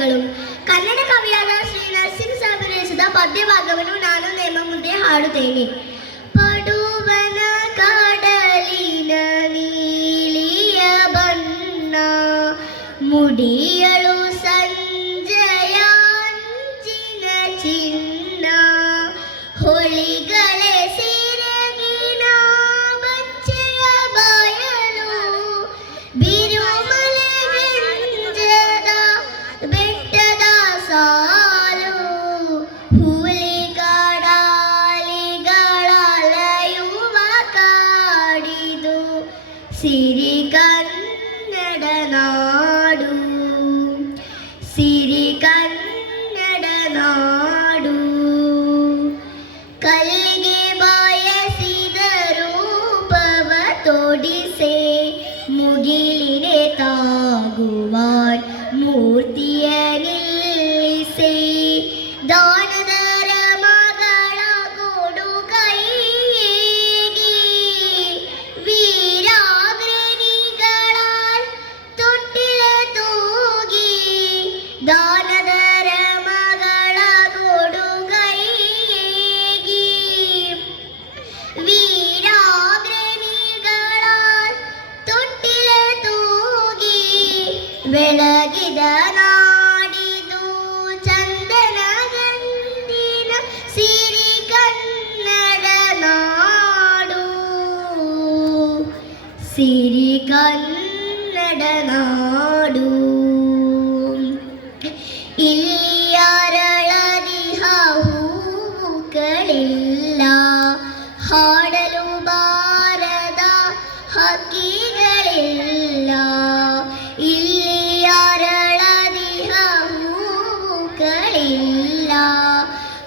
ಪದ್ಯಗಳು. ಕನ್ನಡ ಕವಿಯಾದ ಶ್ರೀ ನರಸಿಂಹ ಸಾಹೇಬರು ರಚಿಸಿದ ಪದ್ಯಭಾಗವನ್ನು ನಾನು ನಿಮ್ಮ ಮುಂದೆ ಹಾಡುತ್ತೇನೆ. ಪಡುವನ ಕಡಲಿನ ನೀಲಿಯ ಬಣ್ಣ ಮುಡಿಯಳು ಸಂಜೆಯ ಅಂಚಿನ ಚಿನ್ನ ಹೊಳಿಗಳೇ ಸಿರಗಿನ ಬಚ್ಚೆಯ ಬಯಲು ಬಿರುಮಲೆ ಬೆಂಜದ ಬೆಟ್ಟದ ಸಾಲು ಹುಲಿಗಡಾಲಿಗಳಲೆಯುವ ಕಾಡಿದು ಸಿರಿ ಕನ್ನಡ ನಾಡು, ಸಿರಿ ಕನ್ನಡ ನಾಡು. ಕಲ್ಲಿಗೆ ಬಯಸಿದ ರೂಪವ ತೋಡಿಸೆ ಮುಗಿಲಿನೆ ತಾಗುವ ಮೂರ್ತಿಯ ನಿಲ್ಲಿಸೆ ದಾನದರ ಮಗಳ ಕೊಡು ಕೈಗೆ ವೀರಾಗ್ರಣಿಗಳ ತೊಟ್ಟಿಲ ತೂಗಿ ದಾನದರ ಮಗಳ ಕೊಡು ಕೈಗೆ ವೀರಾಗ್ರಣಿಗಳ ತೊಟ್ಟಿಲ ತೂಗಿ ಬೆಳಗಿದ ನಾಡಿದು ಚಂದನ ಗಂಧಿನ ಸಿರಿ ಕನ್ನಡ ನಾಡು, ಸಿರಿ ಕನ್ನಡ ನಾಡು. ಇಲ್ಲಿ ಅರಳದಿಹ ಹೂವುಗಳಿಲ್ಲ, ಹಾಡಲು ಬಾರದ ಹಕ್ಕಿಗಳಿಲ್ಲ. ಇಲ್ಲಿ ಅರಳದಿಹ ಹೂವುಗಳಿಲ್ಲ,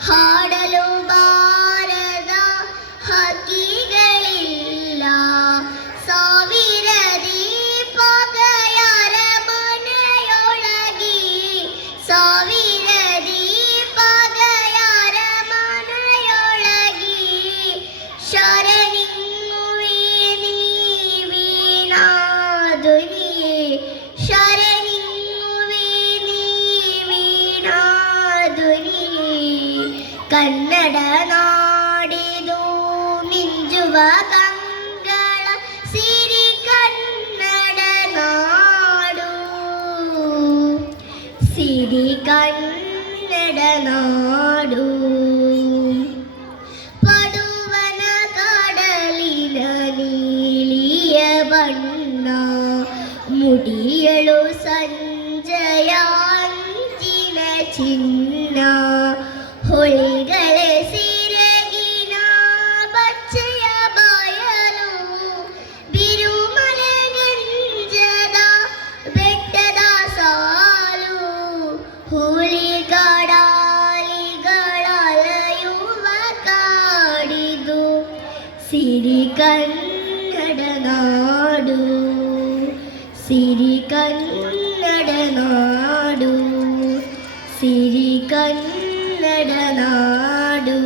ಹಾಡಲು ಬಾರದ ಹಕ್ಕಿಗಳಿಲ್ಲ. ಸಾವಿರ ದೀಪಗಳ ಮನೆಯೊಳಗೆ, ಸಾವಿರ ದೀಪಗಳ ಮನೆಯೊಳಗೆ ಶರಣಿಂಗುವೆ ನೀವೀನಾ ಧ್ವನಿಯೇ, ಶರಣಿಂಗುವೆ ನೀವೀನಾ ಧ್ವನಿಯೇ. ಕನ್ನಡ ನಾಡಿದು ಮಿಂಚುವ ಕಂಗಳ ಸಿರಿ ಕನ್ನಡ ನಾಡು, ಸಿರಿ ಕನ್ನಡ ನಾಡು. ಪಡುವನ ಕಡಲಿನ ನೀಲಿಯ ಬಣ್ಣ ಮುಡಿಯಳು ಸಂಜೆಯ ಅಂಚಿನ ಚಿನ್ನ ಹೊಳಿಗಳೇ ಸಿರಗಿನ ಬಚ್ಚೆಯ ಬಯಲು ಬಿರುಮಲೆ ಗಂಜದ ಬೆಟ್ಟದ ಸಾಲು ಹುಲಿಗಡಾಲಿಗಳಲೆಯುವ ಕಾಡಿದು ಸಿರಿ ಕನ್ನಡ ನಾಡು, ಸಿರಿ ಕನ್ನಡ ನಾಡು, ಸಿರಿ ಕನ್ನಡ ನಾಡು.